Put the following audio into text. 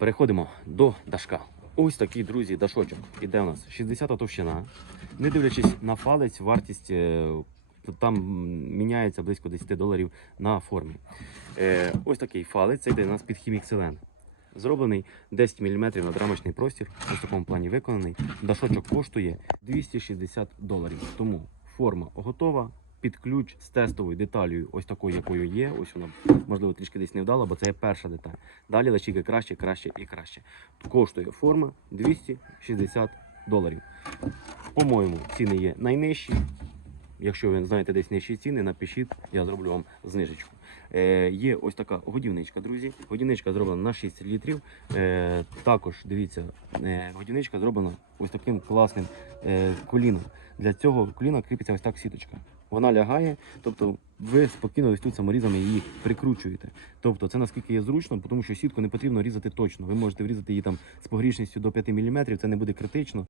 Переходимо до дашка. Ось такий, друзі, дашочок. Іде у нас 60 товщина. Не дивлячись на фалець, вартість е, там міняється близько 10 доларів на формі. Е, ось такий фалець, це йде у нас під хімікселен. Зроблений 10 мм на драмочний простір, в такому плані виконаний. Дашочок коштує 260 доларів. Тому форма готова. Під ключ з тестовою деталью, ось такою, якою є. Ось вона, можливо, трішки десь не вдала, бо це є перша деталь. Далі лише краще, краще і краще. Коштує форма 260 доларів. По-моєму, ціни є найнижчі. Якщо ви знаєте десь нижчі ціни, напишіть, я зроблю вам знижечку. Е, є ось така годівничка, друзі. Годівничка зроблена на 6 літрів. Е, також дивіться, е, годівничка зроблена ось таким класним е, коліном. Для цього коліна кріпиться ось так сіточка. Вона лягає, тобто ви спокійно ось тут саморізами її прикручуєте. Тобто це наскільки є зручно, тому що сітку не потрібно різати точно. Ви можете врізати її там з погрішністю до 5 мм, це не буде критично.